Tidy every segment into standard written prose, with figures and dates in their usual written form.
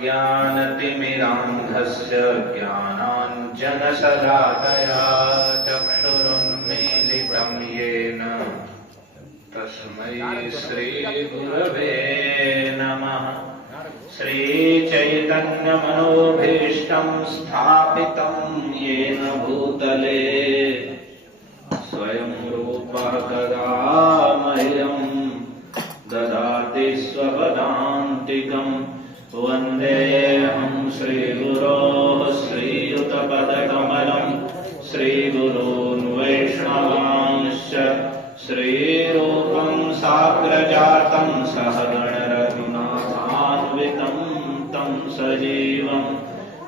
ज्ञानतिमिरान्धस्य ज्ञानाञ्जनशलाकया चक्षुरुन्मीलितं येन तस्मै श्रीगुरवे नमः। श्रीचैतन्यमनोभीष्टं स्थापितं येन भूतले स्वयं रूपः कदा मह्यं ददाति स्वपदान्तिकम्। वन्देऽहं श्रीगुरोः श्रीयुतपदकमलं श्रीगुरून् वैष्णवांश्च श्रीरूपं साग्रजातं सहगणरघुनाथान्वितं तं सजीवं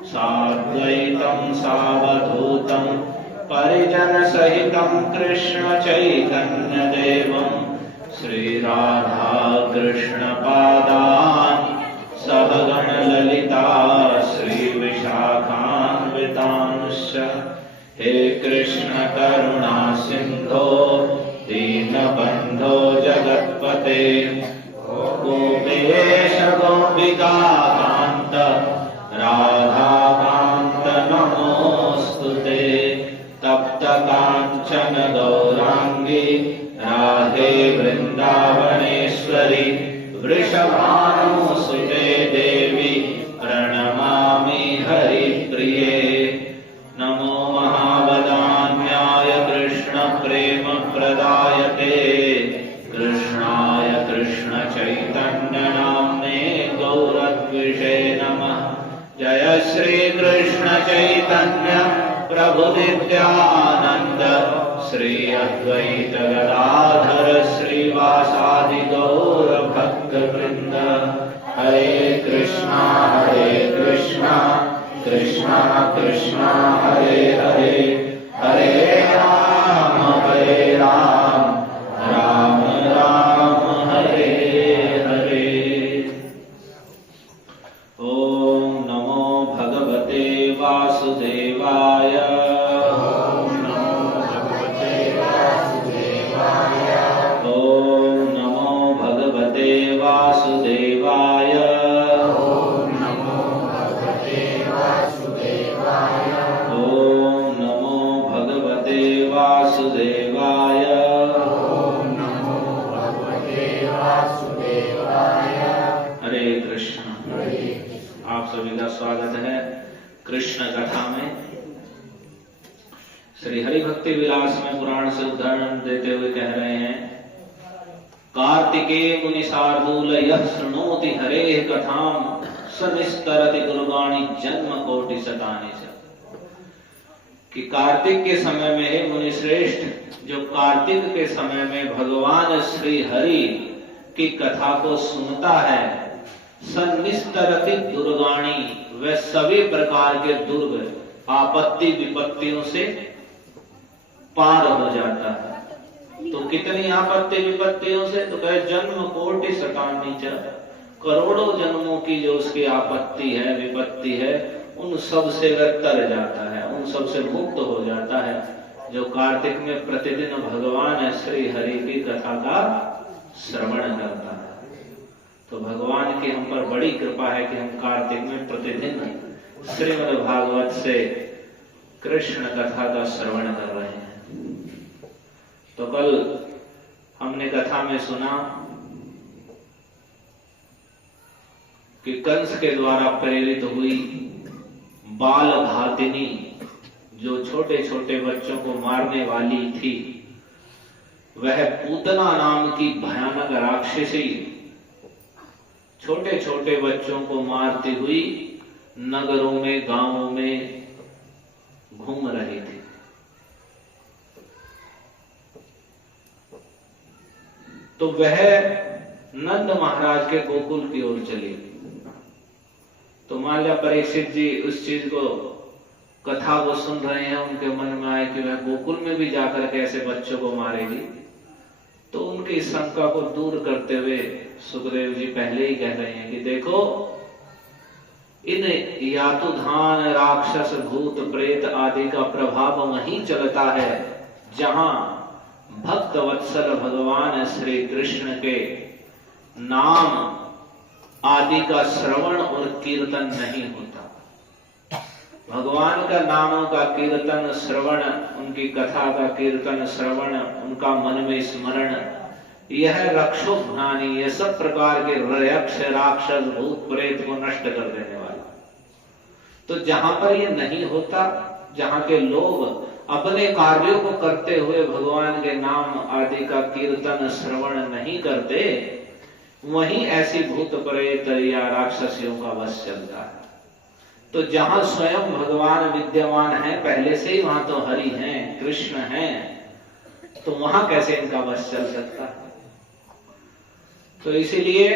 साद्वैतं सावधूतं परिजनसहितं कृष्णचैतन्यदेवं श्रीराधाकृष्णपादान् सहगणललिता श्रीविशाखान्वितांश्च। हे कृष्ण करुणा सिन्धो दीनबन्धो जगत्पते गोपेश गोपिकान्त राधाकान्त नमोऽस्तुते। तप्त काञ्चन गौराङ्गी राधे वृन्दावनेश्वरी वृषभानुसुते देवी प्रणमामि हरिप्रिये। नमो महावदान्याय कृष्ण प्रेम प्रदायते कृष्णाय कृष्ण चैतन्य नाम्ने गौरद्विषे नमः। जय श्री कृष्ण चैतन्य प्रभु नित्यानंद श्री अद्वैत गदाधर श्रीवासादि गौर भक्त वृंद। हरे कृष्णा कृष्णा कृष्णा हरे हरे हरे राम राम राम हरे हरे। ओम नमो भगवते वासुदेवाय। वासुदेवाय ओम नमो भगवते वासुदेवाय। ओम नमो भगवते वासुदेवाय। ओम नमो भगवते वासुदेवाय। हरे कृष्ण। आप सभी का स्वागत है कृष्ण कथा में। श्री हरि भक्ति विलास में पुराण से उदाहरण देते हुए कह रहे हैं, कार्तिके मुनि शार्दूल यः शृणोति हरेः कथां स निस्तरति दुर्गाणि जन्म कोटि शतानि च। कि कार्तिक के समय में हे मुनि श्रेष्ठ, जो कार्तिक के समय में भगवान श्री हरि की कथा को सुनता है, स निस्तरति दुर्गाणि, वह सभी प्रकार के दुर्ग आपत्ति विपत्तियों से पार हो जाता है। तो कितनी आपत्ति विपत्तियों से? तो कहे जन्म कोटि शतानि च, करोड़ों जन्मों की जो उसकी आपत्ति है विपत्ति है, उन सब से वह तर जाता है, उन सब से मुक्त हो जाता है जो कार्तिक में प्रतिदिन भगवान श्री हरि की कथा का श्रवण करता है। तो भगवान की हम पर बड़ी कृपा है कि हम कार्तिक में प्रतिदिन श्रीमद् भागवत से कृष्ण कथा का श्रवण कर रहे हैं। तो कल हमने कथा में सुना कि कंस के द्वारा प्रेरित हुई बाल घातिनी, जो छोटे छोटे बच्चों को मारने वाली थी, वह पूतना नाम की भयानक राक्षसी छोटे छोटे बच्चों को मारती हुई नगरों में गांवों में घूम रही थी। तो वह नंद महाराज के गोकुल की ओर चली। तो मान लिया परीक्षित जी उस चीज को, कथा को सुन रहे हैं, उनके मन में आए कि वह गोकुल में भी जाकर कैसे बच्चों को मारेगी। तो उनकी शंका को दूर करते हुए सुखदेव जी पहले ही कह रहे हैं कि देखो, इन यातुधान राक्षस भूत प्रेत आदि का प्रभाव वहीं चलता है जहां भक्त वत्सल भगवान श्री कृष्ण के नाम आदि का श्रवण और कीर्तन नहीं होता। भगवान का नामों का कीर्तन श्रवण, उनकी कथा का कीर्तन श्रवण, उनका मन में स्मरण, यह रक्षोघ्नानी, ये सब प्रकार के यक्ष राक्षस भूत प्रेत को नष्ट कर देने वाला। तो जहां पर ये नहीं होता, जहां के लोग अपने कार्यों को करते हुए भगवान के नाम आदि का कीर्तन श्रवण नहीं करते, वहीं ऐसी भूत प्रेत या राक्षसियों का वश चलता है। तो जहां स्वयं भगवान विद्यमान है पहले से ही, वहां तो हरि हैं, कृष्ण हैं, तो वहां कैसे इनका वश चल सकता है? तो इसीलिए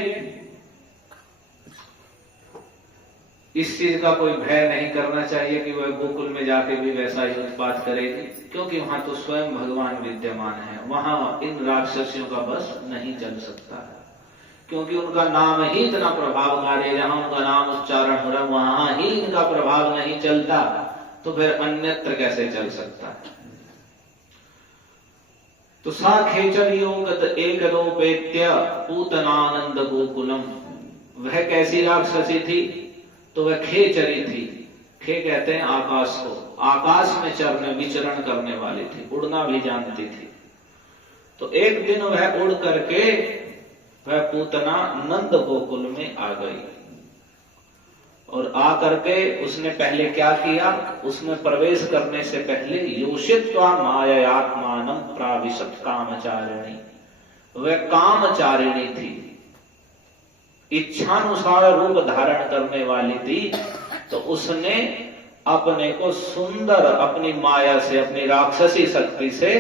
इस चीज का कोई भय नहीं करना चाहिए कि वह गोकुल में जाके भी वैसा ही उत्पात करेगी, क्योंकि वहां तो स्वयं भगवान विद्यमान है। वहां इन राक्षसियों का बस नहीं चल सकता है, क्योंकि उनका नाम ही इतना प्रभावकारी है। जहां उनका नाम उच्चारण हो रहा है वहां ही इनका प्रभाव नहीं चलता, तो फिर अन्यत्र कैसे चल सकता है? तो सा खेचर योग एक रूपेत्य पूतनानंद गोकुलम, वह कैसी राक्षसी थी? तो वह खेचरी थी। खे कहते हैं आकाश को, आकाश में चरने विचरण करने वाली थी, उड़ना भी जानती थी। तो एक दिन वह उड़ करके वह पूतना नंद गोकुल में आ गई, और आ करके उसने पहले क्या किया? उसने प्रवेश करने से पहले योषित्वा मायात्मानं प्राविशत कामचारिणी, वह कामचारिणी थी, इच्छानुसार रूप धारण करने वाली थी। तो उसने अपने को सुंदर, अपनी माया से, अपनी राक्षसी शक्ति से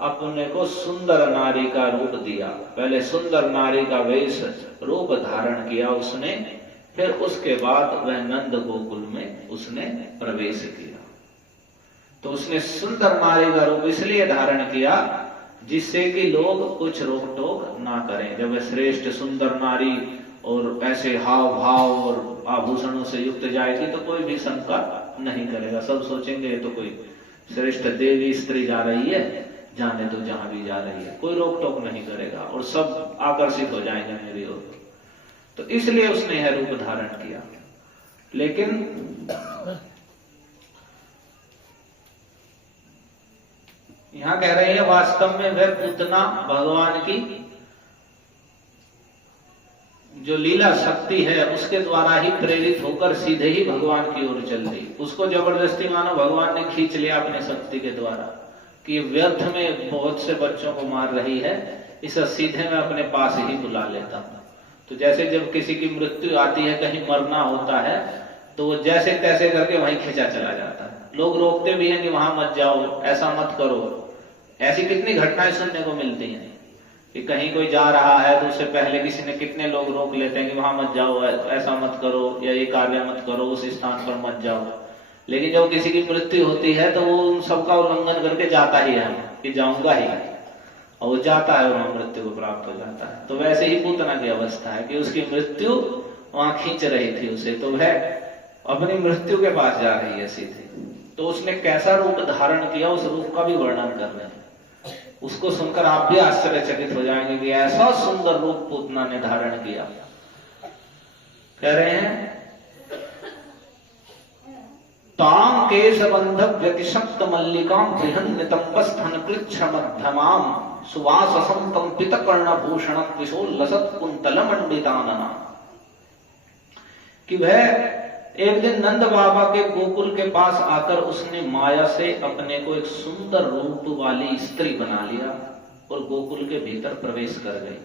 अपने को सुंदर नारी का रूप दिया। पहले सुंदर नारी का वेश रूप धारण किया उसने, फिर उसके बाद वह नंद गोकुल में उसने प्रवेश किया। तो उसने सुंदर नारी का रूप इसलिए धारण किया जिससे कि लोग कुछ रोक टोक ना करें। जब वह श्रेष्ठ सुंदर नारी और ऐसे हाव भाव और आभूषणों से युक्त जाएगी तो कोई भी शंका नहीं करेगा। सब सोचेंगे ये तो कोई श्रेष्ठ देवी स्त्री जा रही है, जाने तो जहां भी जा रही है, कोई रोक टोक नहीं करेगा और सब आकर्षित हो जाएंगे मेरी ओर। तो इसलिए उसने यह रूप धारण किया। लेकिन यहां कह रहे हैं वास्तव में वह पूतना भगवान की जो लीला शक्ति है उसके द्वारा ही प्रेरित होकर सीधे ही भगवान की ओर चल रही। उसको जबरदस्ती मानो भगवान ने खींच लिया अपने शक्ति के द्वारा कि व्यर्थ में बहुत से बच्चों को मार रही है, इसे सीधे मैं अपने पास ही बुला लेता हूं। तो जैसे जब किसी की मृत्यु आती है, कहीं मरना होता है, तो वो जैसे तैसे करके वहीं खींचा चला जाता है। लोग रोकते भी हैं कि वहां मत जाओ, ऐसा मत करो। ऐसी कितनी घटनाएं सुनने को मिलती हैं कि कहीं कोई जा रहा है तो उससे पहले किसी ने, कितने लोग रोक लेते हैं कि वहां मत जाओ, ऐसा मत करो, या ये कार्य मत करो, उस स्थान पर मत जाओ। लेकिन जब किसी की मृत्यु होती है तो वो उन सबका उल्लंघन करके जाता ही है कि जाऊंगा ही, और वो जाता है, वहां मृत्यु को प्राप्त हो जाता है। तो वैसे ही पूतना की अवस्था है कि उसकी मृत्यु वहां खींच रही थी उसे, तो वह अपनी मृत्यु के पास जा रही है सीधे। तो उसने कैसा रूप धारण किया, उस रूप का भी वर्णन कर रहे हैं। उसको सुनकर आप भी आश्चर्यचकित हो जाएंगे कि ऐसा सुंदर रूप पूतना ने धारण किया। कह रहे हैं ताम केश बंध व्यतिशक्त मल्लिकाम बृहन्नितंबस्थन कृच्छ मध्यमाम सुवाससं कंपित कर्णभूषणं विशोल्लसत् कुंतल मंडितानना, कि वह एक दिन नंद बाबा के गोकुल के पास आकर उसने माया से अपने को एक सुंदर रूप वाली स्त्री बना लिया और गोकुल के भीतर प्रवेश कर गई।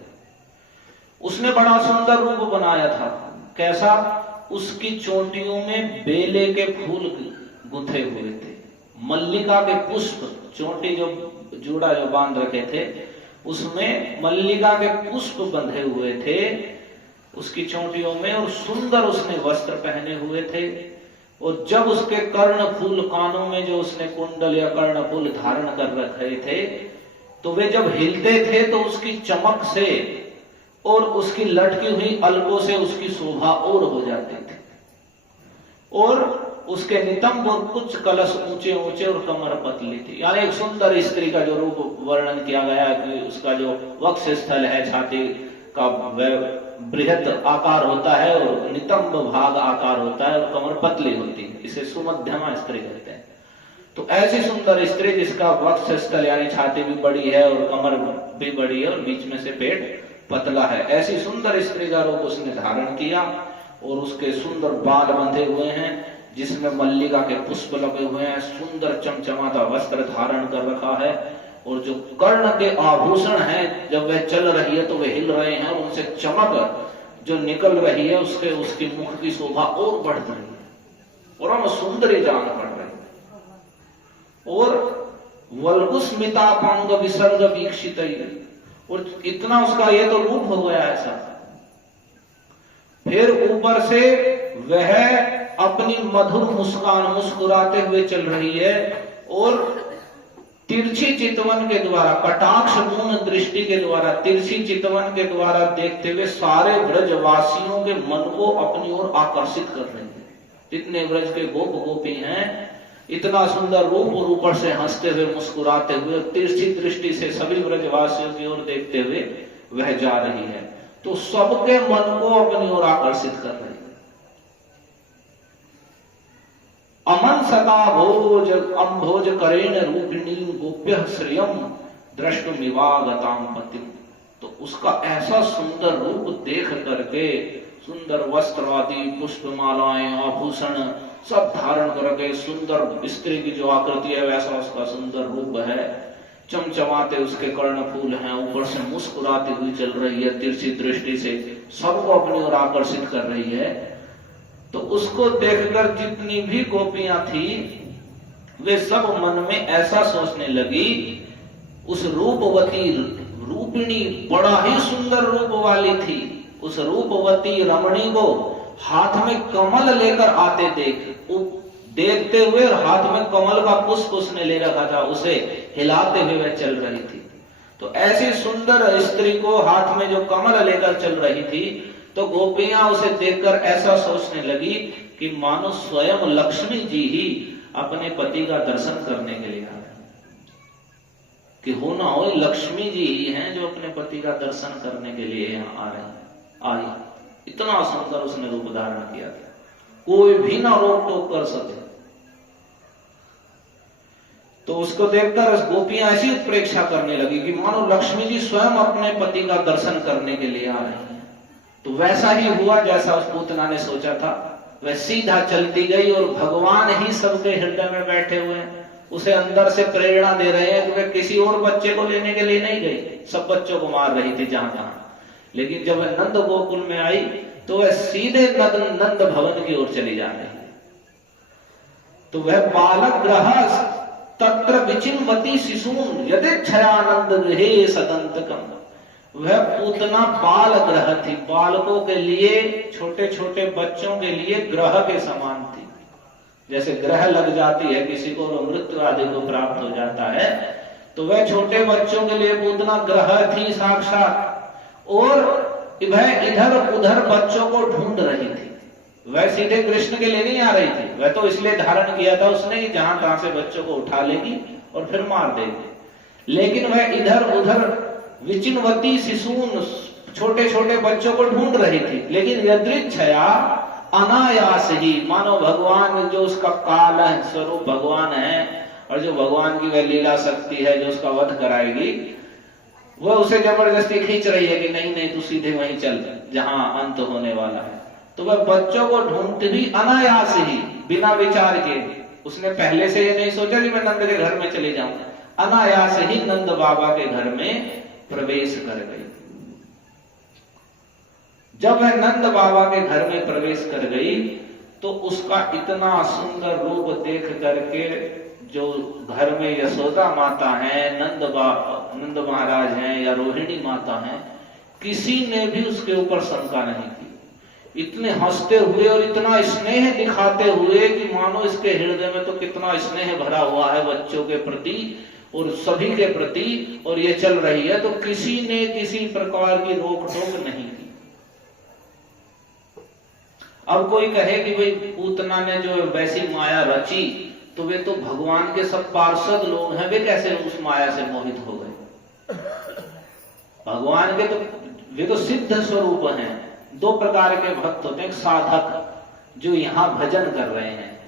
उसने बड़ा सुंदर रूप बनाया था। कैसा? उसकी चोटियों में बेले के फूल गुथे हुए थे, मल्लिका के पुष्प, चोटी जो जूड़ा जो बांध रखे थे उसमें मल्लिका के पुष्प बंधे हुए थे उसकी चोटियों में, और सुंदर उसने वस्त्र पहने हुए थे। और जब उसके कर्ण फूल, कानों में जो उसने कुंडल या कर्ण फूल धारण कर रखे थे, तो वे जब हिलते थे तो उसकी चमक से और उसकी लटकी हुई अलकों से उसकी शोभा और हो जाती थी। और उसके नितंब और कुछ कलश ऊंचे ऊंचे और कमर पतली थी। यानी एक सुंदर स्त्री का जो रूप वर्णन किया गया कि उसका जो वक्ष स्थल है, छाती का बृहत आकार होता है और नितंब भाग आकार होता है और कमर पतली होती है, इसे सुमध्यमा स्त्री कहते हैं। तो ऐसी सुंदर स्त्री जिसका वक्ष स्थल यानी छाती भी बड़ी है और कमर भी बड़ी है और बीच में से पेट पतला है, ऐसी सुंदर स्त्री का रूप उसने धारण किया और उसके सुंदर बाल बंधे हुए हैं जिसमें मल्लिका के पुष्प लगे हुए हैं, सुंदर चमचमाता वस्त्र धारण कर रखा है और जो कर्ण के आभूषण हैं जब वह चल रही है तो वे हिल रहे हैं और उनसे चमक जो निकल रही है उसकी मुख की शोभा और बढ़ रही है और हम सुंदरी जान पड़ रही है और वल्गुस्मितापांग विसर्ग वीक्षित, और इतना उसका ये तो रूप हो गया ऐसा। फिर ऊपर से वह अपनी मधुर मुस्कान मुस्कुराते हुए चल रही है और तिरछी चितवन के द्वारा, कटाक्ष पूर्ण दृष्टि के द्वारा, तिरछी चितवन के द्वारा देखते हुए सारे ब्रजवासियों के मन को अपनी ओर आकर्षित कर रही है। जितने ब्रज के गोप गोपी हैं इतना सुंदर रूप और ऊपर से हंसते हुए मुस्कुराते हुए तिरछी दृष्टि से सभी ब्रजवासियों की ओर देखते हुए वह जा रही है, तो सबके मन को अपनी ओर आकर्षित कर रही है। अमन सदा भोज अम्भोज करेण रूपिणी गोप्य श्रियम द्रष्टुमिवागताम पतिम, तो उसका ऐसा सुंदर रूप देख करके सुंदर वस्त्र आदि पुष्पमालाएं आभूषण सब धारण करके सुंदर स्त्री की जो आकृति है वैसा उसका सुंदर रूप है, चमचमाते उसके कर्णफूल हैं, ऊपर से मुस्कुराती हुई चल रही है, तिरछी दृष्टि से सबको अपनी ओर आकर्षित कर रही है। तो उसको देखकर जितनी भी गोपियां थी वे सब मन में ऐसा सोचने लगी, उस रूपवती रूपिणी बड़ा ही सुंदर रूप वाली थी, उस रूपवती रमणी को हाथ में कमल लेकर आते देखते हुए हाथ में कमल का पुष्प उसने ले रखा था, उसे हिलाते हुए वह चल रही थी। तो ऐसी सुंदर स्त्री को हाथ में जो कमल लेकर चल रही थी तो गोपियां उसे देखकर ऐसा सोचने लगी कि मानो स्वयं लक्ष्मी जी ही अपने पति का दर्शन करने के लिए आ रहे, कि हो ना हो लक्ष्मी जी ही हैं जो अपने पति का दर्शन करने के लिए यहाँ आ रहे हैं। आई इतना सुंदर उसने रूप धारण किया था, कोई भी ना रोक टोक कर सके। तो उसको देखकर गोपियां ऐसी उत्प्रेक्षा करने लगी कि मानो लक्ष्मी जी स्वयं अपने पति का दर्शन करने के लिए आ रही हैं। तो वैसा ही हुआ जैसा उस पूतना ने सोचा था, वह सीधा चलती गई और भगवान ही सबके हृदय में बैठे हुए हैं, उसे अंदर से प्रेरणा दे रहे हैं कि वह किसी और बच्चे को लेने के लिए नहीं गई, सब बच्चों को मार रही थी जहां तहां। लेकिन जब वह नंद गोकुल में आई तो वह सीधे नंद भवन की ओर चली जा रही है। तो वह बालक ग्रह तत्र विचिन्वती शिशून यदेच्छयानंद गृहे सदंतकम, वह पूतना बाल ग्रह थी, बालकों के लिए छोटे छोटे बच्चों के लिए ग्रह के समान थी। जैसे ग्रह लग जाती है किसी को मृत्यु आदि को प्राप्त हो जाता है, तो वह छोटे बच्चों के लिए पूतना ग्रह थी साक्षात, और वह इधर उधर बच्चों को ढूंढ रही थी। वह सीधे कृष्ण के लिए नहीं आ रही थी, वह तो इसलिए धारण किया था उसने कि जहां तहां से बच्चों को उठा लेगी और फिर मार देगी। लेकिन वह इधर उधर विचिन्वती शिशून छोटे छोटे बच्चों को ढूंढ रही थी, लेकिन यदृच्छया अनायास ही, मानो भगवान जो उसका काल है स्वरूप भगवान है और जो भगवान की वह लीला शक्ति है जो उसका वध कराएगी, वह उसे जबरदस्ती खींच रही है कि नहीं नहीं तू सीधे वहीं चल जहां अंत होने वाला है। तो वह बच्चों को ढूंढती भी अनायास ही बिना विचार के, उसने पहले से ये नहीं सोचा कि मैं नंद के घर में चले जाऊं, अनायास ही नंद बाबा के घर में प्रवेश कर गई। जब वह नंद बाबा के घर में प्रवेश कर गई तो उसका इतना सुंदर रूप देख करके जो घर में यशोदा माता है, नंद महाराज हैं या रोहिणी माता हैं, किसी ने भी उसके ऊपर शंका नहीं की। इतने हंसते हुए और इतना स्नेह दिखाते हुए कि मानो इसके हृदय में तो कितना स्नेह भरा हुआ है बच्चों के प्रति और सभी के प्रति, और ये चल रही है तो किसी ने किसी प्रकार की रोक टोक नहीं की। अब कोई कहे कि भाई पूतना ने जो वैसी माया रची तो वे तो भगवान के सब पार्षद लोग हैं, वे कैसे उस माया से मोहित हो गए? भगवान के तो वे तो सिद्ध स्वरूप हैं, दो प्रकार के भक्त होते हैं, एक साधक जो यहाँ भजन कर रहे हैं,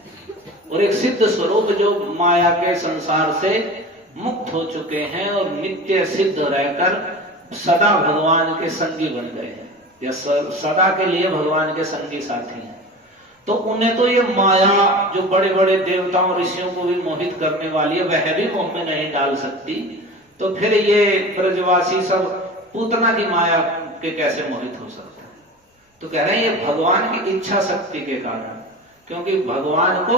और एक सिद्ध स्वरूप जो माया के संसार से मुक्त हो चुके हैं और नित्य सिद्ध रहकर सदा भगवान के संगी बन गए हैं, या सदा के लिए भगवान के संगी साथी हैं। तो उन्हें तो ये माया जो बड़े बड़े देवताओं ऋषियों को भी मोहित करने वाली है, वह भी मोह में नहीं डाल सकती, तो फिर ये ब्रजवासी सब पूतना की माया के कैसे मोहित हो सकते हैं? तो कह रहे हैं ये भगवान की इच्छा शक्ति के कारण, क्योंकि भगवान को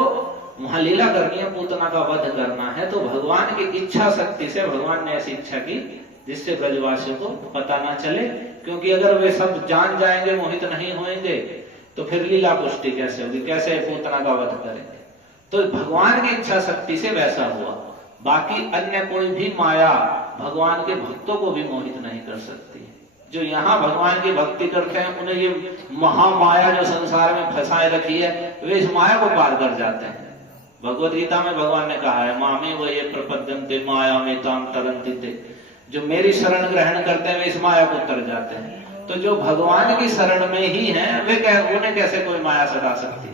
वहां लीला करनी है, पूतना का वध करना है, तो भगवान की इच्छा शक्ति से भगवान ने ऐसी इच्छा की जिससे ब्रजवासियों को पता ना चले, क्योंकि अगर वे सब जान जाएंगे, मोहित नहीं होंगे, तो फिर लीला पुष्टि कैसे होगी, कैसे पूतना का वध करेंगे? तो भगवान की इच्छा शक्ति से वैसा हुआ। बाकी अन्य कोई भी माया भगवान के भक्तों को भी मोहित नहीं कर सकती। जो यहाँ भगवान की भक्ति करते हैं उन्हें ये महामाया जो संसार में फंसाए रखी है, वे इस माया को पार कर जाते हैं। भगवत गीता में भगवान ने कहा है, मामे वो ये प्रपद्यन्ते माया में ताम तरन्ति, जो मेरी शरण ग्रहण करते हैं वे इस माया को तर जाते हैं। तो जो भगवान की शरण में ही हैं, वे उन्हें कैसे कोई माया सता सकती है?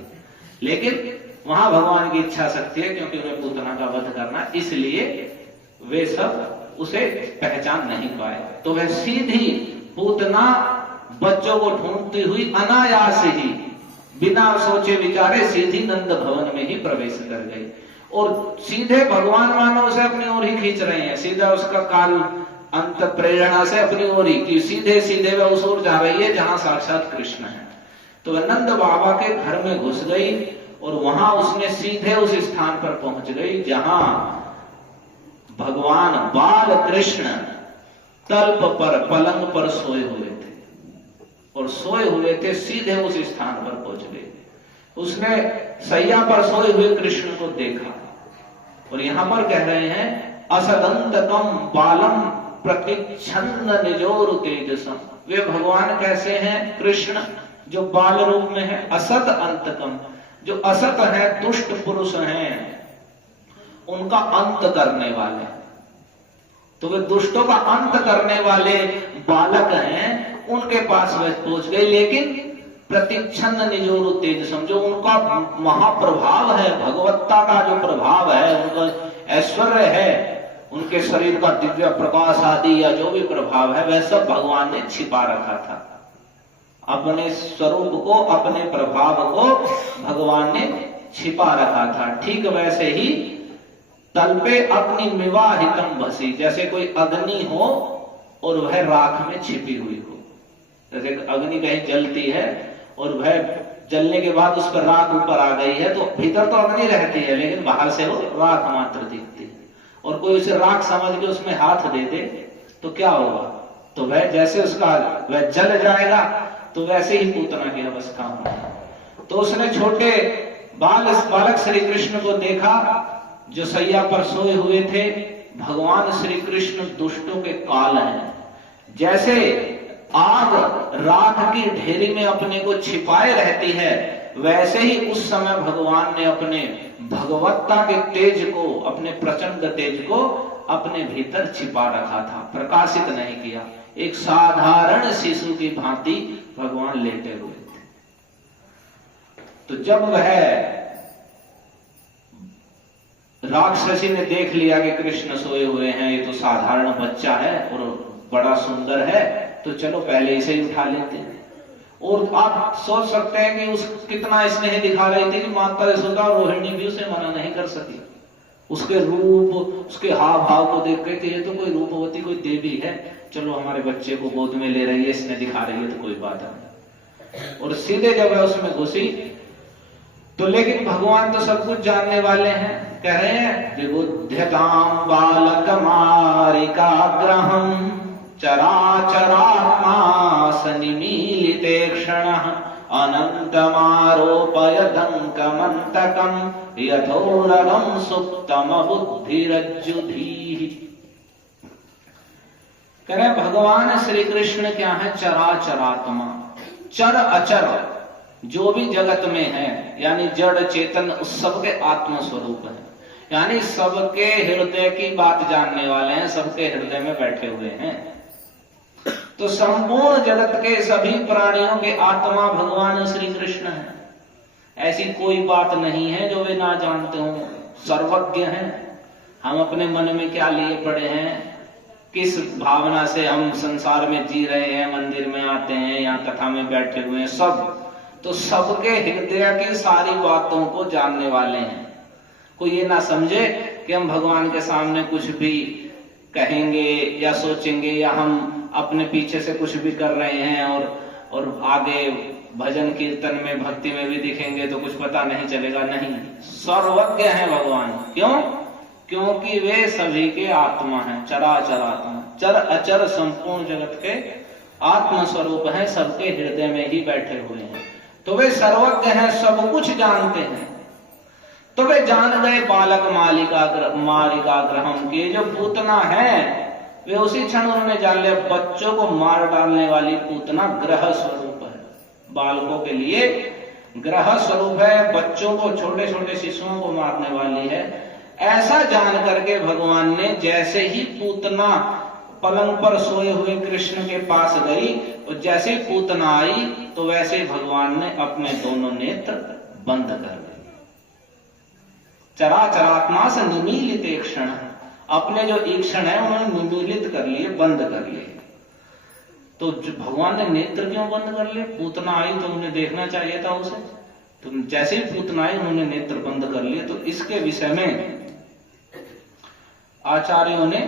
लेकिन वहां भगवान की इच्छा शक्ति है, क्योंकि उन्हें पूतना का वध करना, इसलिए वे सब उसे पहचान नहीं पाए। तो वह सीधी पूतना बच्चों को ढूंढती हुई अनायास ही बिना सोचे विचारे सीधी नंद भवन में ही प्रवेश कर गई, और सीधे भगवान मानव से अपनी ओर ही खींच रहे हैं, सीधा उसका काल अंत प्रेरणा से अपनी ओर ही, कि सीधे सीधे वह उस ओर जा रही है जहां साक्षात कृष्ण है। तो वह नंद बाबा के घर में घुस गई और वहां उसने सीधे उस स्थान पर पहुंच गई जहां भगवान बाल कृष्ण तल्प पर पलंग पर सोए हुए थे, और सोए हुए थे, सीधे उस स्थान पर पहुंच गए। उसने सैया पर सोए हुए कृष्ण को देखा, और यहां पर कह रहे हैं असदंतकम बालम प्रतिच्छन्न निजोर तेजसम। वे भगवान कैसे हैं? कृष्ण जो बाल रूप में है, असत अंतकम, जो असत है, दुष्ट पुरुष हैं, उनका अंत करने वाले। तो वे दुष्टों का अंत करने वाले बालक हैं, उनके पास वह पहुंच गए। लेकिन प्रतिच्छन्न निजोर तेजसम, जो उनका महाप्रभाव है, भगवत्ता का जो प्रभाव है, उनका ऐश्वर्य है, उनके शरीर का दिव्य प्रकाश आदि या जो भी प्रभाव है, वह सब भगवान ने छिपा रखा था। अपने स्वरूप को, अपने प्रभाव को भगवान ने छिपा रखा था। ठीक वैसे ही तल पे अपनी विवाहितम भसी, जैसे कोई अग्नि हो और वह राख में छिपी हुई हो। जैसे अग्नि कहीं जलती है और वह जलने के बाद उस पर राख ऊपर आ गई है, तो भीतर तो अग्नि रहती है, लेकिन बाहर से वो राख मात्र दिखती है, और कोई उसे राख समझ के उसमें हाथ दे दे तो क्या होगा? तो वह जैसे उसका वह जल जाएगा, तो वैसे ही पूतना की अवस्था होगी। तो उसने छोटे बालक श्री कृष्ण को देखा जो सैया पर सोए हुए थे। भगवान श्री कृष्ण दुष्टों के काल हैं। जैसे आग राख की ढेरी में अपने को छिपाए रहती है, वैसे ही उस समय भगवान ने अपने भगवत्ता के तेज को, अपने प्रचंड तेज को अपने भीतर छिपा रखा था, प्रकाशित नहीं किया। एक साधारण शिशु की भांति भगवान लेटे हुए थे। तो जब वह राक्षसी ने देख लिया कि कृष्ण सोए हुए हैं, ये तो साधारण बच्चा है और बड़ा सुंदर है, तो चलो पहले इसे ही उठा लेते हैं। और आप सोच सकते हैं कि उस कितना स्नेह दिखा रही थी कि माता यशोदा और रोहिणी भी उसे मना नहीं कर सकी। उसके रूप, उसके हाव भाव को देख के ये तो कोई रूपवती, कोई देवी है, चलो हमारे बच्चे को गोद में ले रही है, इसने दिखा रही है, तो कोई बात नहीं। और सीधे जब वह उसमें घुसी तो, लेकिन भगवान तो सब कुछ जानने वाले हैं। कह रहे हैं विबुध्यताम बालकमारिकाग्रहम् चराचरात्मा सनिमीलिते क्षणः अनन्तमारोपयदङ्कमन्तकम् यथोरगम् सुप्तमबुद्धिरज्जुधीः। कह रहे भगवान श्री कृष्ण क्या है? चराचरात्मा, चर अचर जो भी जगत में है, यानी जड़ चेतन, उस सबके आत्म स्वरूप है, यानी सबके हृदय की बात जानने वाले हैं, सबके हृदय में बैठे हुए हैं। तो संपूर्ण जगत के सभी प्राणियों के आत्मा भगवान श्री कृष्ण है। ऐसी कोई बात नहीं है जो वे ना जानते हो, सर्वज्ञ हैं। हम अपने मन में क्या लिए पड़े हैं, किस भावना से हम संसार में जी रहे हैं, मंदिर में आते हैं या कथा में बैठे हुए हैं, सब तो सबके हृदय की सारी बातों को जानने वाले हैं। कोई ये ना समझे कि हम भगवान के सामने कुछ भी कहेंगे या सोचेंगे या हम अपने पीछे से कुछ भी कर रहे हैं और आगे भजन कीर्तन में भक्ति में भी दिखेंगे तो कुछ पता नहीं चलेगा। नहीं, सर्वज्ञ है भगवान। क्यों? क्योंकि वे सभी के आत्मा हैं, चराचर आत्मा, चर अचर संपूर्ण जगत के आत्म स्वरूप हैं, सबके हृदय में ही बैठे हुए हैं। तो वे सर्वज्ञ हैं, सब कुछ जानते हैं। तो वे जान गए बालक मालिका ग्रहम के जो पूतना है, वे उसी क्षण उन्होंने जान लिया बच्चों को मार डालने वाली पूतना ग्रह स्वरूप है, बालकों के लिए ग्रह स्वरूप है, बच्चों को, छोटे छोटे शिशुओं को मारने वाली है। ऐसा जान करके भगवान ने जैसे ही पूतना पलंग पर सोए हुए कृष्ण के पास गई और जैसे ही पूतना आई तो वैसे ही भगवान ने अपने दोनों नेत्र बंद कर दिए। चराचरात्मा से निमीलित एक क्षण, अपने जो ईक्षण है उन्होंने निमीलित कर लिए, बंद कर लिए। तो भगवान ने नेत्र क्यों बंद कर लिए? पूतना आई तो उन्हें देखना चाहिए था उसे, तो जैसे ही पूतना आई उन्होंने नेत्र बंद कर लिए। तो इसके विषय में आचार्यों ने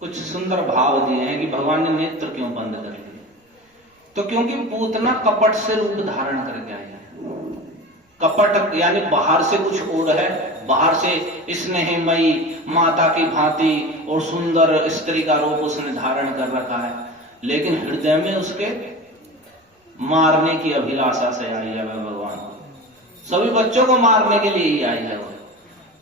कुछ सुंदर भाव दिए हैं कि भगवान ने नेत्र क्यों बंद कर लिए। तो क्योंकि पूतना कपट से रूप धारण करके आई है। कपट यानी बाहर से कुछ और है, बाहर से स्नेहमयी माता की भांति और सुंदर स्त्री का रूप उसने धारण कर रखा है, लेकिन हृदय में उसके मारने की अभिलाषा से आई है वह भगवान, सभी बच्चों को मारने के लिए ही आई है।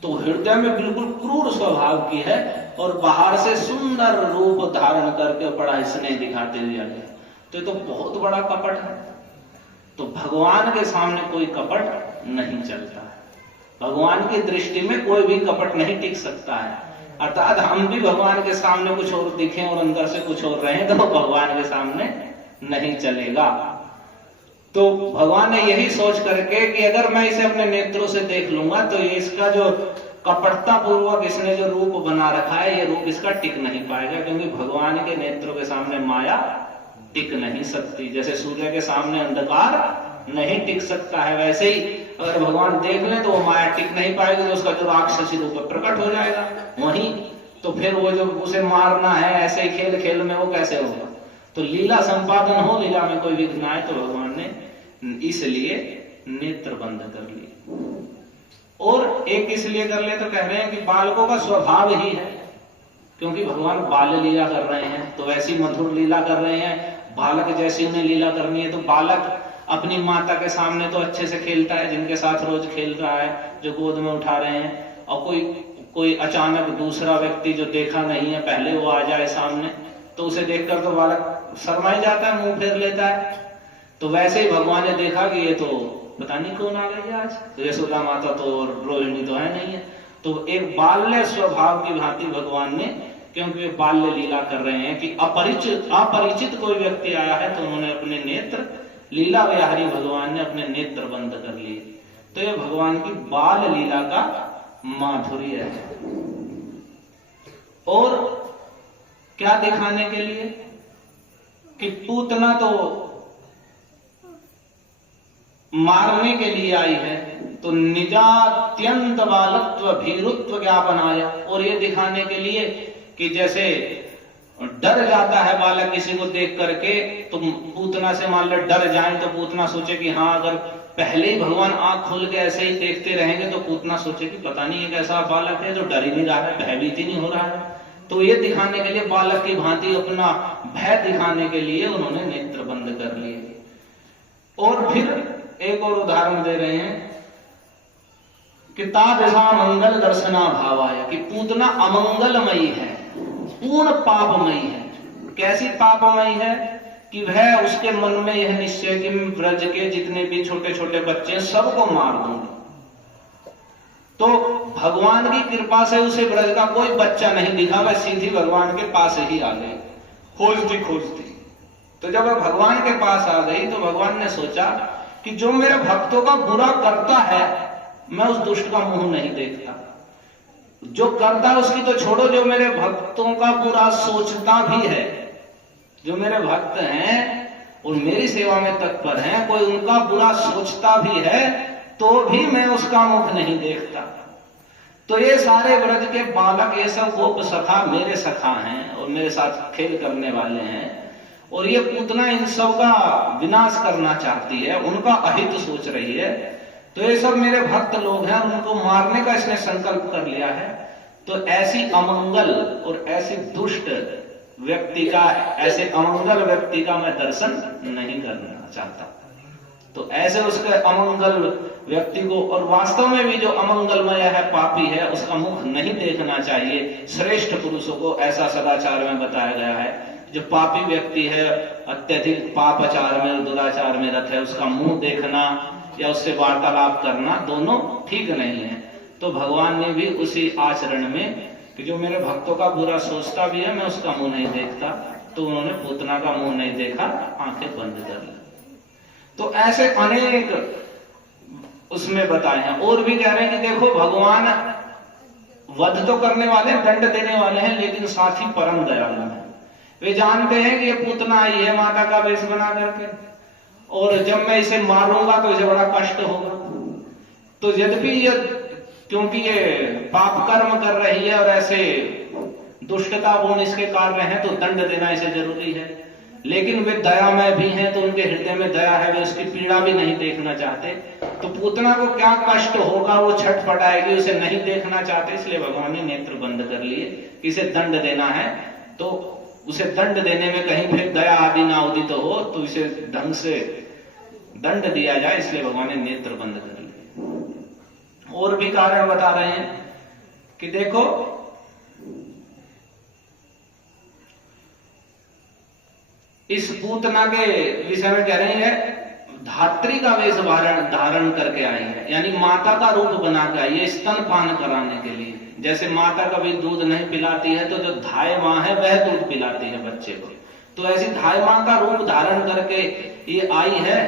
तो हृदय में बिल्कुल क्रूर स्वभाव की है और बाहर से सुंदर रूप धारण करके बड़ा स्नेह दिखाते हुए आई है। तो ये तो बहुत बड़ा कपट है। तो भगवान के सामने कोई कपट नहीं चलता है, भगवान की दृष्टि में कोई भी कपट नहीं टिक सकता है। अर्थात हम भी भगवान के सामने कुछ और दिखें और अंदर से कुछ और रहें तो भगवान के सामने नहीं चलेगा। तो भगवान ने यही सोच करके कि अगर मैं इसे अपने नेत्रों से देख लूंगा तो ये इसका जो कपटता पूर्वक इसने जो रूप बना रखा है, ये रूप इसका टिक नहीं पाएगा, क्योंकि भगवान के नेत्रों के सामने माया टिक नहीं सकती। जैसे सूर्य के सामने अंधकार नहीं टिक सकता है, वैसे ही अगर भगवान देख ले तो वो माया टिक नहीं पाएगी, तो उसका जो राक्षसी रूप प्रकट हो जाएगा वहीं। तो फिर वो जो उसे मारना है ऐसे ही खेल खेल में वो कैसे होगा। तो लीला संपादन हो, लीला में कोई विघ्न आए, तो भगवान ने इसलिए नेत्र बंद कर लिए। और एक इसलिए कर ले तो कह रहे हैं कि बालकों का स्वभाव ही है, क्योंकि भगवान बाल लीला कर रहे हैं तो वैसी मधुर लीला कर रहे हैं, बालक जैसी उन्हें लीला करनी है। तो बालक अपनी माता के सामने तो अच्छे से खेलता है, जिनके साथ रोज खेल रहा है, जो गोद में उठा रहे हैं, और कोई अचानक दूसरा व्यक्ति जो देखा नहीं है पहले वो आ जाए सामने तो उसे देखकर तो बालक शर्मा ही जाता है, मुंह फेर लेता है। तो वैसे ही भगवान ने देखा कि ये तो पता नहीं कौन आ गई आज, तो यशोदा माता तो रोहिणी तो है नहीं है, तो एक बाल्य स्वभाव की भांति भगवान ने, क्योंकि वे बाल्य लीला कर रहे हैं कि अपरिचित कोई व्यक्ति आया है तो उन्होंने अपने नेत्र, लीला विहारी भगवान ने अपने नेत्र बंद कर लिए। तो ये भगवान की बाल लीला का माधुर्य है। और क्या दिखाने के लिए कि पूतना तो मारने के लिए आई है, तो निजात्यंत बालत्व भीरुत्व ज्ञापन आया। और ये दिखाने के लिए कि जैसे डर जाता है बालक किसी को देख करके, तो पूतना से मान लो डर जाए तो पूतना सोचे कि हाँ, अगर पहले ही भगवान आंख खोल के ऐसे ही देखते रहेंगे तो पूतना सोचे कि पता नहीं एक ऐसा बालक है जो डर ही नहीं रहा है, भयभीत ही नहीं हो रहा है। तो ये दिखाने के लिए बालक की भांति अपना भय दिखाने के लिए उन्होंने नेत्र बंद कर लिए। और फिर एक और उदाहरण दे रहे हैं कि तादृशा मंगल दर्शना भावाय, कि पूतना अमंगलमयी है, पूर्ण पापमयी है। कैसी पापमयी है कि वह, उसके मन में यह निश्चय कि ब्रज के जितने भी छोटे छोटे बच्चे हैं सबको मार दूंगी। तो भगवान की कृपा से उसे ब्रज का कोई बच्चा नहीं दिखा, वह सीधी भगवान के पास ही आ गई खोजती। तो जब वह भगवान के पास आ गई तो भगवान ने सोचा कि जो मेरे भक्तों का बुरा करता है मैं उस दुष्ट का मुंह नहीं देखता, जो करता है उसकी तो छोड़ो, जो मेरे भक्तों का बुरा सोचता भी है, जो मेरे भक्त हैं और मेरी सेवा में तत्पर हैं, कोई उनका बुरा सोचता भी है तो भी मैं उसका मुख नहीं देखता। तो ये सारे व्रज के बालक, ये सब गोप सखा मेरे सखा हैं और मेरे साथ खेल करने वाले हैं, और ये पूतना इन सब का विनाश करना चाहती है, उनका अहित सोच रही है। तो ये सब मेरे भक्त लोग हैं, उनको मारने का इसने संकल्प कर लिया है। तो ऐसी अमंगल और ऐसी दुष्ट व्यक्ति का, ऐसे अमंगल व्यक्ति का मैं दर्शन नहीं करना चाहता। तो ऐसे उसके अमंगल व्यक्ति को, और वास्तव में भी जो अमंगलमय है, पापी है, उसका मुख नहीं देखना चाहिए। श्रेष्ठ पुरुषों को ऐसा सदाचार में बताया गया है। जो पापी व्यक्ति है, अत्यधिक पापाचार में, दुराचार में रत है, उसका मुंह देखना या उससे वार्तालाप करना दोनों ठीक नहीं है। तो भगवान ने भी उसी आचरण में कि जो मेरे भक्तों का बुरा सोचता भी है मैं उसका मुंह नहीं देखता, तो उन्होंने पूतना का मुंह नहीं देखा, आंखें बंद कर ली। तो ऐसे अनेक उसमें बताए हैं। और भी कह रहे हैं कि देखो भगवान वध तो करने वाले, दंड देने वाले हैं, लेकिन साथ ही परम दयालु हैं। वे जानते हैं कि ये पूतना आई है माता का वेश बना करके, और जब मैं इसे मारूंगा तो इसे बड़ा कष्ट होगा। तो यद्यपि ये, क्योंकि ये पाप कर्म कर रही है और ऐसे दुष्टता गुण इसके कार्य हैं, तो दंड देना इसे जरूरी है। लेकिन वे दयामय भी हैं, तो उनके हृदय में दया है, वे उसकी पीड़ा भी नहीं देखना चाहते। तो पूतना को क्या कष्ट होगा, वो छटपटाएगी, उसे नहीं देखना चाहते, इसलिए भगवान ने नेत्र बंद कर लिए कि इसे दंड देना है। तो उसे दंड देने में कहीं फिर दया आदि ना उदित हो, तो इसे ढंग से दंड दिया जाए, इसलिए भगवान ने नेत्र बंद कर लिए। और भी कारण बता रहे हैं कि देखो इस पूतना के विषय में कह रहे हैं, धात्री का वेश धारण करके आई है, यानी माता का रूप बना के आई है स्तन पान कराने के लिए। जैसे माता कभी दूध नहीं पिलाती है तो जो धाय मां है वह दूध पिलाती है बच्चे को, तो ऐसी धाय मां का रूप धारण करके ये आई है।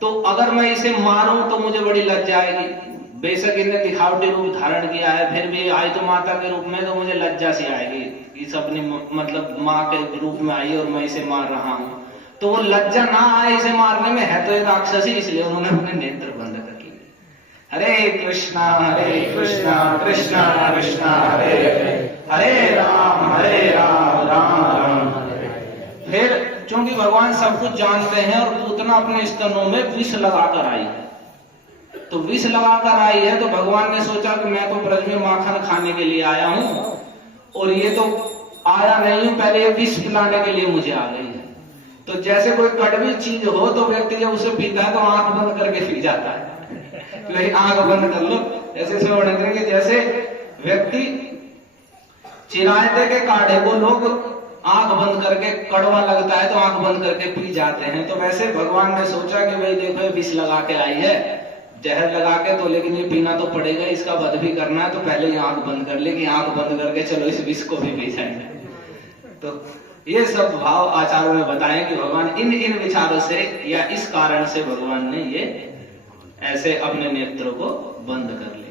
तो अगर मैं इसे मारूं तो मुझे बड़ी लज्जा आएगी। बेशक इन्हें दिखावटी रूप धारण किया है, फिर भी आई तो माता के रूप में, तो मुझे लज्जा सी आएगी कि सबने मतलब माँ के रूप में आई और मैं इसे मार रहा हूं। तो वो लज्जा ना आए इसे मारने में, है तो एक राक्षसी, इसलिए उन्होंने अपने नेत्र बंद कर लिए। हरे कृष्णा कृष्णा कृष्णा हरे हरे राम राम राम हरे। फिर चूंकि भगवान सब कुछ जानते हैं और पूतना अपने स्तनों में विष लगाकर आई है, तो विष लगाकर आई है, तो भगवान ने सोचा कि मैं तो ब्रज में माखन खाने के लिए आया हूं और ये तो आया नहीं हूं, पहले ये विष पिलाने के लिए मुझे आ गई है। तो जैसे कोई कड़वी चीज हो तो व्यक्ति जब उसे पीता है तो आंख बंद करके पी जाता है, तो आंख बंद कर लो। ऐसे इसमें वर्णन करेंगे जैसे व्यक्ति चिरायते के काढ़े को लोग आंख बंद करके, कड़वा लगता है तो आंख बंद करके पी जाते हैं, तो वैसे भगवान ने सोचा कि भाई देखो विष लगा के आई है, जहर लगा के, तो लेकिन ये पीना तो पड़ेगा, इसका वध भी करना है, तो पहले ही आंख बंद कर ले कि आंख बंद करके चलो इस विष को भी पी जाएंगे। तो ये सब भाव आचार्यों में बताए कि भगवान इन विचारों से या इस कारण से भगवान ने ये ऐसे अपने नेत्रों को बंद कर लिया।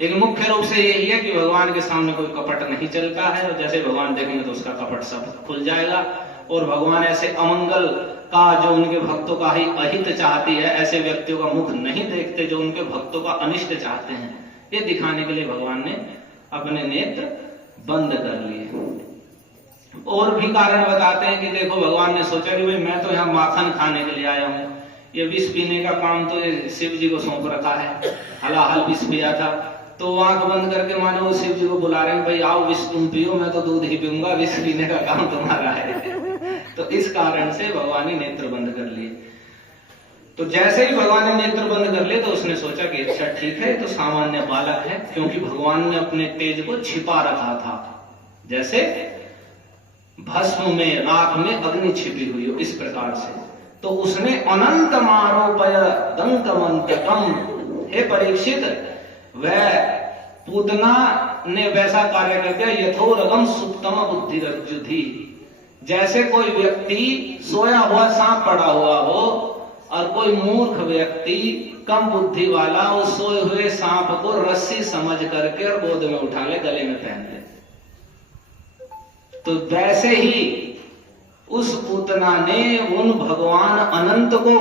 एक मुख्य रूप से यही है कि भगवान के सामने कोई कपट नहीं चलता है, और जैसे भगवान देखेंगे तो उसका कपट सब खुल जाएगा। और भगवान ऐसे अमंगल का, जो उनके भक्तों का ही अहित चाहती है, ऐसे व्यक्तियों का मुख नहीं देखते जो उनके भक्तों का अनिष्ट चाहते हैं। ये दिखाने के लिए भगवान ने अपने नेत्र बंद कर लिए। और भी कारण बताते हैं कि देखो भगवान ने सोचा कि भाई मैं तो यहाँ माखन खाने के लिए आया हूँ, ये विष पीने का काम तो शिव जी को सौंप रखा है, हलाहल विष पिया था, तो आंख बंद करके मानो वो शिव जी को बुला रहे हैं, भाई आओ विष तुम पियो, मैं तो दूध ही पीऊंगा, विष पीने का काम तुम्हारा है। तो इस कारण से भगवान ने नेत्र बंद कर लिए। तो जैसे ही भगवान ने नेत्र बंद कर लिए तो उसने सोचा कि अच्छा ठीक है, तो सामान्य बालक है, क्योंकि भगवान ने अपने तेज को छिपा रखा था, जैसे भस्म में, राख में अग्नि छिपी हुई हो, इस प्रकार से। तो उसने अनंत मारोपय दंतमंतकम, हे परीक्षित, वह पूतना ने वैसा कार्य कर दिया, यथोरगम सुप्तम बुद्धि रज्जुधि, जैसे कोई व्यक्ति सोया हुआ सांप पड़ा हुआ हो और कोई मूर्ख व्यक्ति कम बुद्धि वाला उस सोए हुए सांप को रस्सी समझ करके और गोद में उठा ले, गले में पहन ले। तो वैसे ही उस पूतना ने उन भगवान अनंत को,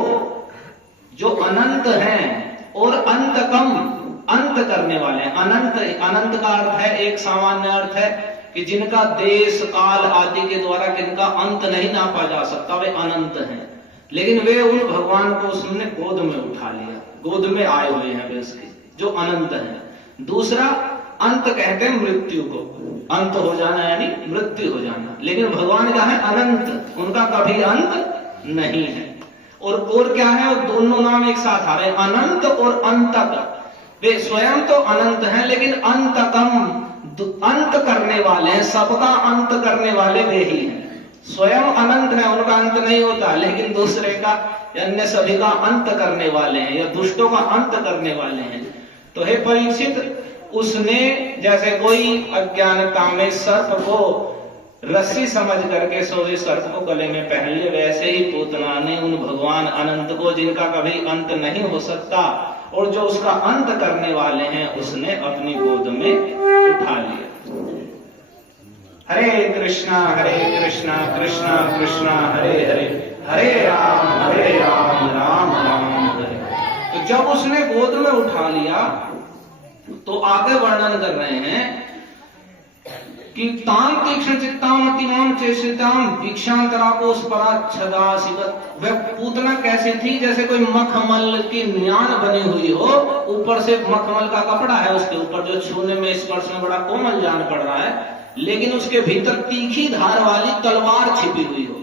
जो अनंत हैं और अंत करने वाले हैं। अनंत का अर्थ है, एक सामान्य अर्थ है कि जिनका देश काल आदि के द्वारा जिनका अंत नहीं नापा जा सकता, वे अनंत हैं। लेकिन वे उन भगवान को उसने गोद में उठा लिया, गोद में आए हुए हैं वे उसके, जो अनंत हैं। दूसरा, अंत कहते हैं मृत्यु को, अंत हो जाना यानी मृत्यु हो जाना। लेकिन भगवान क्या है? अनंत, उनका कभी अंत नहीं है। और क्या है? वो दोनों नाम एक साथ आ रहे हैं, अनंत और अंतक। वे स्वयं तो अनंत हैं, लेकिन अंतकम, अंत करने वाले हैं, सबका अंत करने वाले वे ही हैं। स्वयं अनंत है, उनका अंत नहीं होता, लेकिन दूसरे का, अन्य सभी का अंत करने वाले हैं, या दुष्टों का अंत करने वाले हैं। तो हे परीक्षित, उसने जैसे कोई अज्ञानता में सर्प को रस्सी समझ करके सोए सर्प को गले में पहन ले, वैसे ही पूतना ने उन भगवान अनंत को, जिनका कभी अंत नहीं हो सकता और जो उसका अंत करने वाले हैं, उसने अपनी गोद में उठा लिया। हरे कृष्णा कृष्णा कृष्णा हरे हरे, हरे राम राम राम हरे। तो जब उसने गोद में उठा लिया तो आगे वर्णन कर रहे हैं कि ताम तीक्ष्ण चित्ताम अतिमाम चेष्टिताम वीक्षांतरापोस्परा छदासिवत। वह पूतना कैसी थी? जैसे कोई मखमल की म्यान बनी हुई हो, ऊपर से मखमल का कपड़ा है, उसके ऊपर जो छूने में स्पर्श में बड़ा कोमल जान पड़ रहा है, लेकिन उसके भीतर तीखी धार वाली तलवार छिपी हुई हो।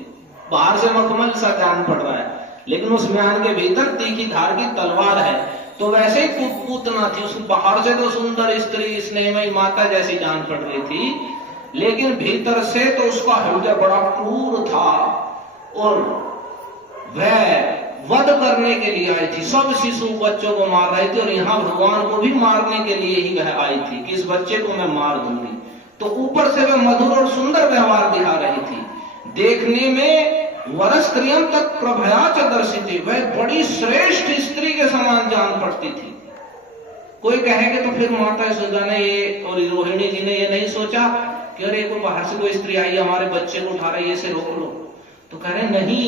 बाहर से मखमल सा जान पड़ रहा है, लेकिन उस म्यान के भीतर तीखी धार की तलवार है। तो वैसे ही पूतना थी, उस बाहर से तो सुंदर स्त्री, स्नेहमयी माता जैसी जान पड़ रही थी, लेकिन भीतर से तो उसका हृदय बड़ा क्रूर था और वह वध करने के लिए आई थी। सब शिशु बच्चों को मार रही थी और यहाँ भगवान को भी मारने के लिए ही वह आई थी कि इस बच्चे को मैं मार दूंगी। तो ऊपर से वह मधुर और सुंदर व्यवहार दिखा रही थी, देखने में वरस्त्रियम तक प्रभया च दर्शिते, वह बड़ी श्रेष्ठ स्त्री के समान जान पड़ती थी। कोई कहेगा तो फिर माता यशोदा ने ये और रोहिणी जी ने ये नहीं सोचा कि अरे कोई बाहर से कोई स्त्री आई हमारे बच्चे को उठा रही है, इसे रोक लो। तो कह रहे नहीं,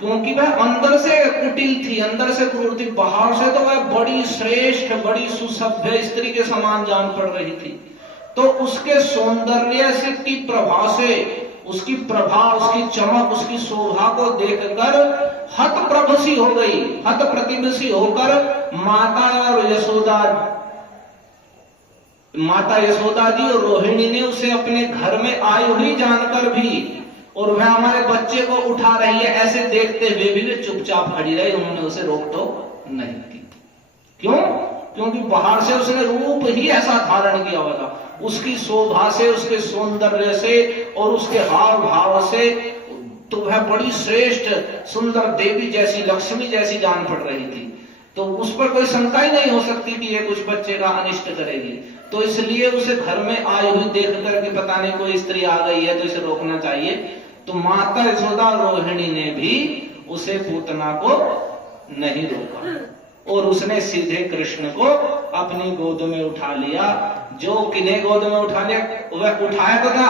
क्योंकि वह अंदर से कुटिल थी, अंदर से क्रूर थी, बाहर से तो वह बड़ी श्रेष्ठ, बड़ी सुसभ्य स्त्री के समान जान पड़ रही थी। तो उसके सौंदर्य से की प्रभा से, उसकी प्रभा, उसकी चमक, उसकी शोभा को देखकर हत प्रभ सी हो गई, हत प्रतिभ सी होकर माता यशोदा जी और रोहिणी ने उसे अपने घर में आई हुई जानकर भी, और वह हमारे बच्चे को उठा रही है ऐसे देखते हुए भी वे चुपचाप खड़ी रही, उन्होंने उसे रोक टोक नहीं की। क्यों? क्योंकि बाहर से उसने रूप ही ऐसा धारण किया हुआ था, उसकी शोभा से, उसके सौंदर्य से और उसके हाव भाव से तो वह बड़ी श्रेष्ठ सुंदर देवी जैसी, लक्ष्मी जैसी जान पड़ रही थी। तो उस पर कोई शंका ही नहीं हो सकती कि ये कुछ बच्चे का अनिष्ट करेगी। तो इसलिए उसे घर में आई हुई देख करके पता नहीं कोई स्त्री आ गई है तो इसे रोकना चाहिए। तो माता यशोदा रोहिणी ने भी उसे पूतना को नहीं रोका और उसने सीधे कृष्ण को अपनी गोद में उठा लिया। जो किन्हें गोद में उठा लिया? वह उठाया तो था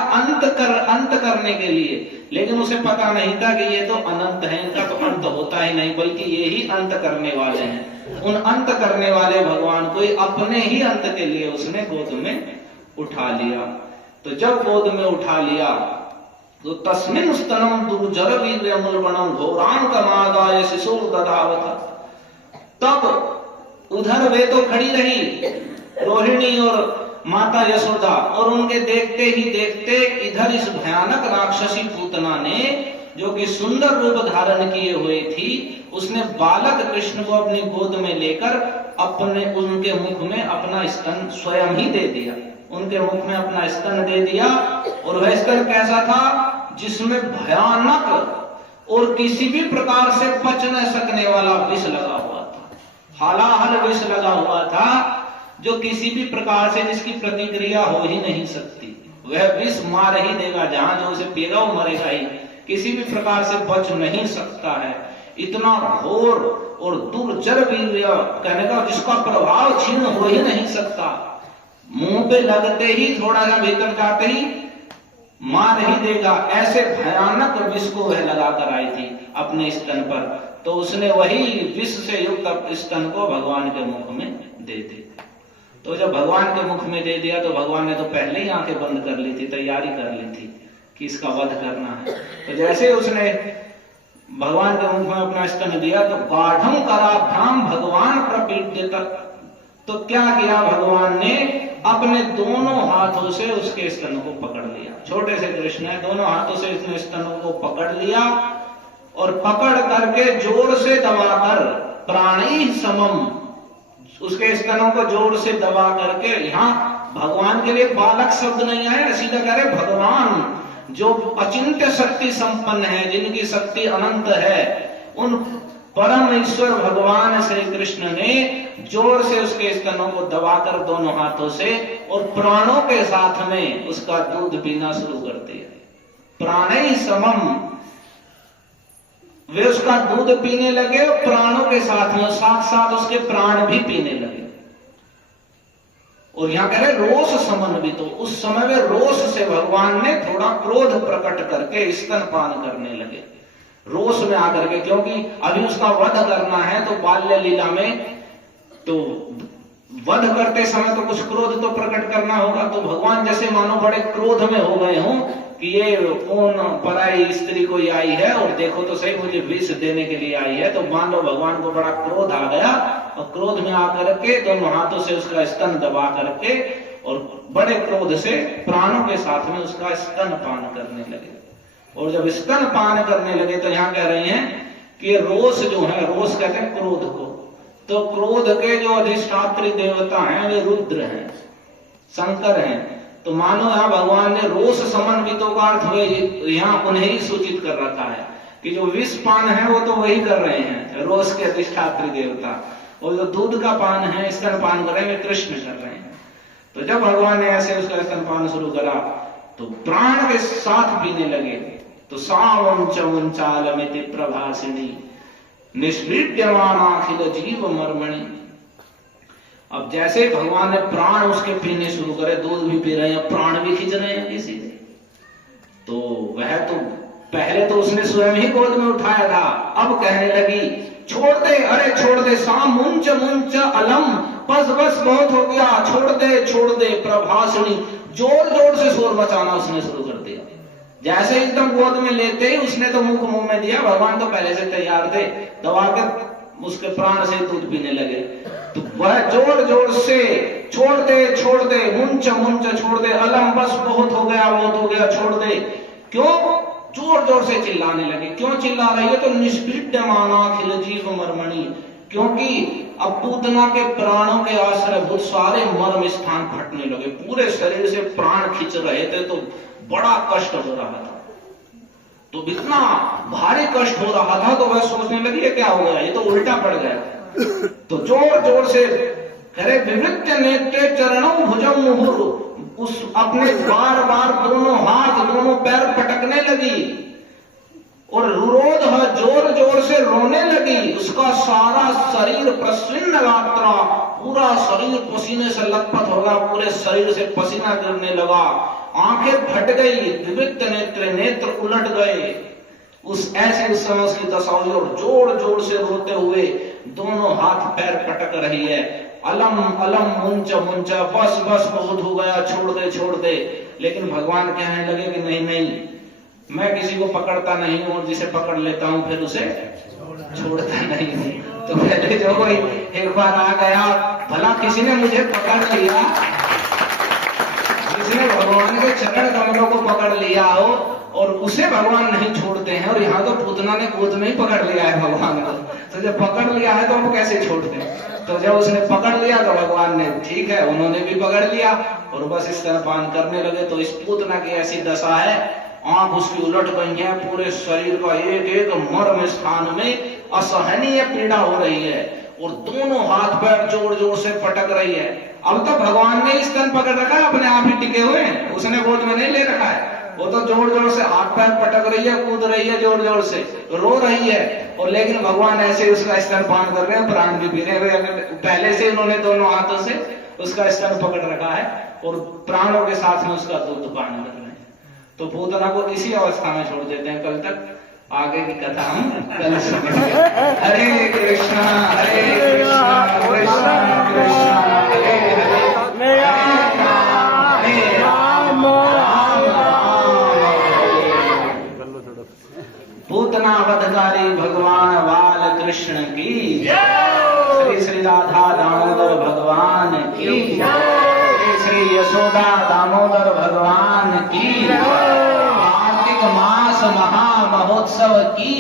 अंत करने के लिए, लेकिन उसे पता नहीं था कि ये तो अनंत है, इनका तो अंत होता ही नहीं, बल्कि ये ही अंत करने वाले हैं। उन अंत करने वाले भगवान को अपने ही अंत के लिए उसने गोद में उठा लिया। तो जब गोद में उठा लिया तो तस्मिन् स्तनम दुर्जर वीर्यमुल्बणं घोरां कमादाय शिशु ददावत। तब उधर वे तो खड़ी रही रोहिणी और माता यशोदा, और उनके देखते ही देखते इधर इस भयानक राक्षसी पूतना ने, जो कि सुंदर रूप धारण किए हुए थी, उसने बालक कृष्ण को अपनी गोद में लेकर अपने उनके मुख में अपना स्तन स्वयं ही दे दिया, उनके मुख में अपना स्तन दे दिया। और वह स्तन कैसा था? जिसमें भयानक और किसी भी प्रकार से बच न सकने वाला विष लगा हुआ था, हालाहल विष लगा हुआ था, जो किसी भी प्रकार से जिसकी प्रतिक्रिया हो ही नहीं सकती। वह विष मार ही देगा, जहां जो उसे पिएगा वो मरेगा ही, किसी भी प्रकार से बच नहीं सकता है। इतना घोर और दुर्जर वीर्य कहने का जिसका प्रभाव क्षीण हो ही नहीं सकता, मुंह पे लगते ही थोड़ा सा भीतर जाते ही मार ही देगा, ऐसे भयानक विष को वह लगाकर आई थी अपने स्तन पर। तो उसने वही विष से युक्त स्तन को भगवान के मुख में दे दिया। तो जब भगवान के मुख में दे दिया तो भगवान ने तो पहले ही आंखें बंद कर ली थी, तैयारी कर ली थी कि इसका वध करना है। तो जैसे उसने भगवान के मुख में अपना स्तन दिया तो गाढ़म कराभ्याम भगवान प्रपीड्यत, तो क्या किया भगवान ने, अपने दोनों हाथों से उसके स्तन को पकड़ लिया। छोटे से कृष्ण है, दोनों हाथों से इसने स्तनों को पकड़ लिया और पकड़ करके जोर से दबाकर प्राणी समम, उसके स्तनों को जोर से दबा करके, यहां भगवान के लिए बालक शब्द नहीं आया, सीधा कह रहे भगवान जो अचिंत्य शक्ति संपन्न है, जिनकी शक्ति अनंत है, उन परम ईश्वर भगवान श्री कृष्ण ने जोर से उसके स्तनों को दबाकर दोनों हाथों से और प्राणों के साथ में उसका दूध पीना शुरू कर दिया। प्राणे समम, वे उसका दूध पीने लगे और प्राणों के साथ में साथ साथ उसके प्राण भी पीने लगे। और यहां कह रहे रोष समन भी, तो उस समय में रोष से भगवान ने थोड़ा क्रोध प्रकट करके स्तनपान करने लगे, रोष में आकर के, क्योंकि अभी उसका वध करना है। तो बाल्य लीला में तो वध करते समय तो कुछ क्रोध तो प्रकट करना होगा। तो भगवान जैसे मानो बड़े क्रोध में हो गए हों कि ये कौन पराई स्त्री कोई आई है और देखो तो सही मुझे विष देने के लिए आई है। तो मान लो भगवान को बड़ा क्रोध आ गया और क्रोध में आकर के दोनों हाथों से उसका स्तन दबा करके और बड़े क्रोध से प्राणों के साथ में उसका स्तन पान करने लगे। और जब स्तन पान करने लगे तो यहां कह रहे हैं कि रोष जो है, रोष कहते हैं क्रोध को, तो क्रोध के जो अधिष्ठात्री देवता हैं वे रुद्र हैं, शंकर हैं। तो मानो यहां भगवान ने रोष समन्वितों का अर्थ यहां उन्हें ही सूचित कर रखा है कि जो विष पान है वो तो वही कर रहे हैं, रोष के अधिष्ठात्री देवता, और जो दूध का पान है, स्तन पान कर रहे हैं, वे कृष्ण कर रहे हैं। तो जब भगवान ने ऐसे उसका स्तन पान शुरू करा तो प्राण के साथ पीने लगे। तो सावं चमुंचालमिति प्रभासिनी निष्पीड्यमानाखिल जीव मर्मणि। अब जैसे भगवान ने प्राण उसके पीने शुरू करे, दूध भी पी रहे हैं, प्राण भी खींच रहे हैं किसी से, तो वह तो पहले तो उसने स्वयं ही गोद में उठाया था, अब कहने लगी छोड़ दे, अरे छोड़ दे, सा मुंच मुंच अलम, बस बस बहुत हो गया, छोड़ दे प्रभासिनी। जोर जोर से शोर मचाना उसने शुरू कर दिया। जैसे एकदम गोद में लेते ही उसने तो मुंह में दिया, भगवान तो पहले से तैयार थे, दबा के उसके प्राण से दूध पीने लगे। तो वह जोर जोर से छोड़ दे मुंच छोड़ दे, अलम बस बहुत हो गया छोड़ दे। क्यों जोर जोर से चिल्लाने लगे? क्यों चिल्ला रही है? तो निष्पीड्यमानाखिल जीव मर्मणि, क्योंकि अब पूतना के प्राणों के आश्रयभूत सारे मर्म स्थान फटने लगे, पूरे शरीर से प्राण खींच रहे थे, तो बड़ा कष्ट हो रहा था। तो इतना भारी कष्ट हो रहा था तो वह सोचने लगी ये क्या हो गया, ये तो उल्टा पड़ गया। तो जोर जोर से करे विवृत्य नेत्रे चरणों भुजं मुहुर, उस अपने बार बार दोनों हाथ दोनों पैर पटकने लगी और रुरोध जोर जोर से रोने लगी। उसका सारा शरीर प्रसन्न गात्रा, पूरा शरीर पसीने से लथपथ हो गया, पूरे शरीर से पसीना गिरने लगा, आंखें फट गई, विविध नेत्र नेत्र उलट गए। उस समय उसकी दशा हुई और जोर जोर से रोते हुए दोनों हाथ पैर पटक रही है, अलम अलम मुंच बस बस बहुत हो गया, छोड़ दे। लेकिन भगवान कहने लगे कि नहीं, मैं किसी को पकड़ता नहीं हूं, और जिसे पकड़ लेता हूं फिर उसे छोड़ता नहीं हूं। तो पहले जो कोई एक बार आ गया, भला किसी ने मुझे पकड़ लिया, जिसने भगवान के चरण कमलों को पकड़ लिया हो और उसे भगवान नहीं छोड़ते हैं। और यहाँ तो पूतना ने गोद में ही पकड़ लिया है भगवान को, तो जब पकड़ लिया है तो वो कैसे छोड़ते हैं? तो जब उसने पकड़ लिया तो भगवान ने ठीक है, उन्होंने भी पकड़ लिया और बस इस तरह पान करने लगे। तो इस पूतना की ऐसी दशा है, आंख उसकी उलट गई है, पूरे शरीर का एक एक मर्म स्थान में असहनीय पीड़ा हो रही है और दोनों हाथ पैर जोर जोर से पटक रही है। अब तो भगवान ने ही स्तन पकड़ रखा है, अपने आप ही टिके हुए हैं, उसने गोद में नहीं ले रखा है। वो तो जोर जोर से हाथ पैर पटक रही है, कूद रही है, जोर जोर से रो रही है, और लेकिन भगवान ऐसे उसका स्तनपान कर रहे हैं, प्राण भी पी रहे हैं। पहले से उन्होंने दोनों हाथों से उसका स्तन पकड़ रखा है और प्राणों के साथ में उसका दूध पान कर रहे हैं। तो पूतना को इसी अवस्था में छोड़ देते हैं। कल तक, आगे की कथा हम कल सुनेंगे। हरे कृष्णा कृष्णा कृष्णा हरे हरे, हरे राम राम पूतना वधकारी भगवान बाल कृष्ण की, श्री श्री राधा दामोदर भगवान की, श्री श्री यशोदा दामोदर भगवान की, कार्तिक मास महा महोत्सव की।